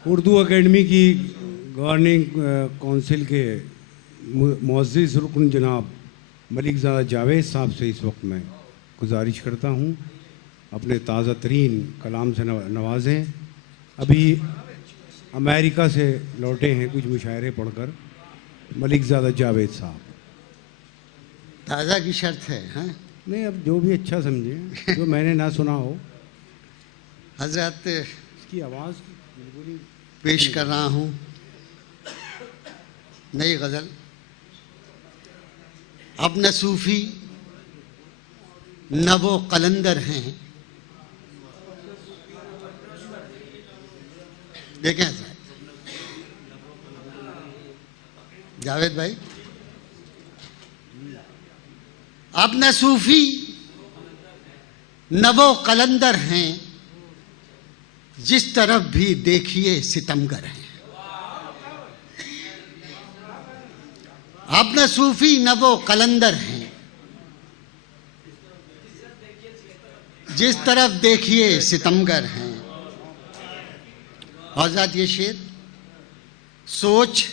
Urdu academy की governing council के मुअज़्ज़िज़ रुकन जनाब मलिक ज़ादा जावेद साहब से इस वक्त मैं गुजारिश करता हूँ अपने ताज़ा तरीन कलाम से नवाजें। अभी अमेरिका से लौटे हैं कुछ मुशायरे पढ़कर मलिक ज़ादा जावेद साहब। ताज़ा की शर्त है? हाँ नहीं, अब जो भी अच्छा समझे, जो मैंने ना सुना हो। हजरत इसकी आवाज़ बिल्कुल ही पेश कर रहा हूँ नई गज़ल। अब न सूफ़ी न वो कलंदर हैं। देखें जावेद भाई, अब न सूफ़ी न वो कलंदर हैं, जिस तरफ भी देखिए सितमगर हैं। अब न सूफी न वो कलंदर हैं, जिस तरफ देखिए सितमगर हैं। आजाद ये शेर, सोच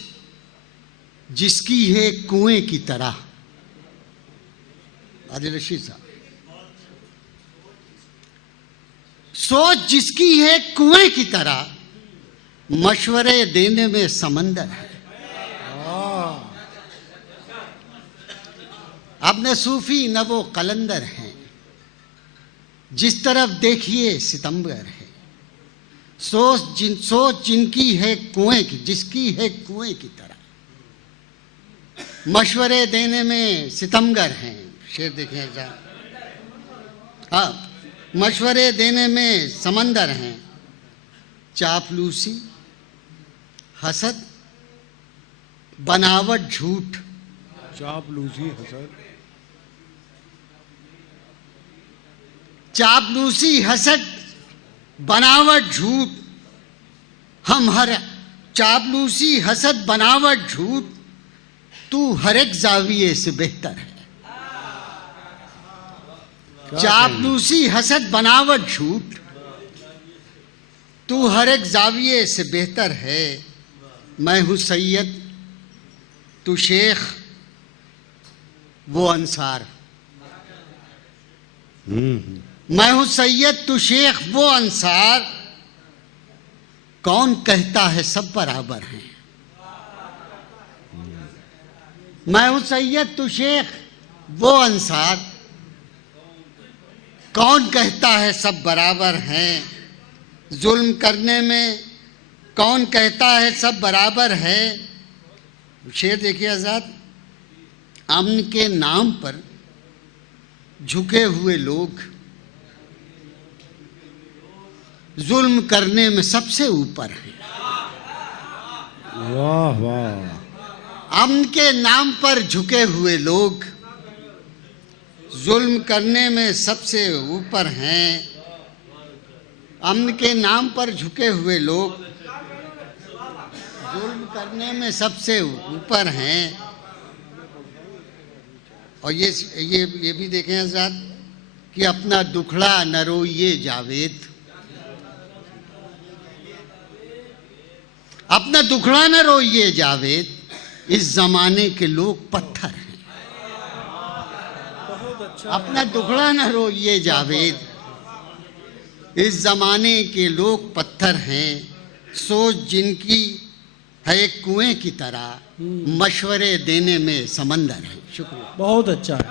जिसकी है कुएं की तरह। आदिल रशीद साहब, सोच जिसकी है कुएं की तरह, मशवरे देने में समंदर है। अब न सूफी न वो कलंदर हैं, जिस तरफ देखिए सितमगर है। सोच जिनकी है कुएं की, जिसकी है कुएं की तरह, मशवरे देने में सितमगर हैं। शेर देखें जरा। हाँ, मशवरे देने में समंदर हैं। चापलूसी हसद बनावट झूठ। चापलूसी हसद, चापलूसी हसद बनावट झूठ। हम हर चापलूसी हसद बनावट झूठ, तू हर एक जाविये से बेहतर है। चापलूसी हसद बनावट झूठ, तू हर एक जाविये से बेहतर है। मैं हूँ सैयद तू शेख वो अंसार। मैं हूँ सैयद तू शेख वो अंसार, कौन कहता है सब बराबर हैं। मैं हूँ सैयद तू शेख वो अंसार, कौन कहता है सब बराबर हैं। जुल्म करने में कौन कहता है सब बराबर है। शेर देखिए आजाद, अमन के नाम पर झुके हुए लोग जुल्म करने में सबसे ऊपर हैं। वाह वाह। अमन के नाम पर झुके हुए लोग जुल्म करने में सबसे ऊपर हैं। अमन के नाम पर झुके हुए लोग जुल्म करने में सबसे ऊपर हैं। और ये भी देखें हज़रात कि अपना दुखड़ा न रोइए जावेद। अपना दुखड़ा न रोइए जावेद, इस जमाने के लोग पत्थर हैं। अपना दुखड़ा न रोइए जावेद, इस जमाने के लोग पत्थर हैं। सोच जिनकी है एक कुएं की तरह, मशवरे देने में समंदर है। शुक्रिया, बहुत अच्छा है।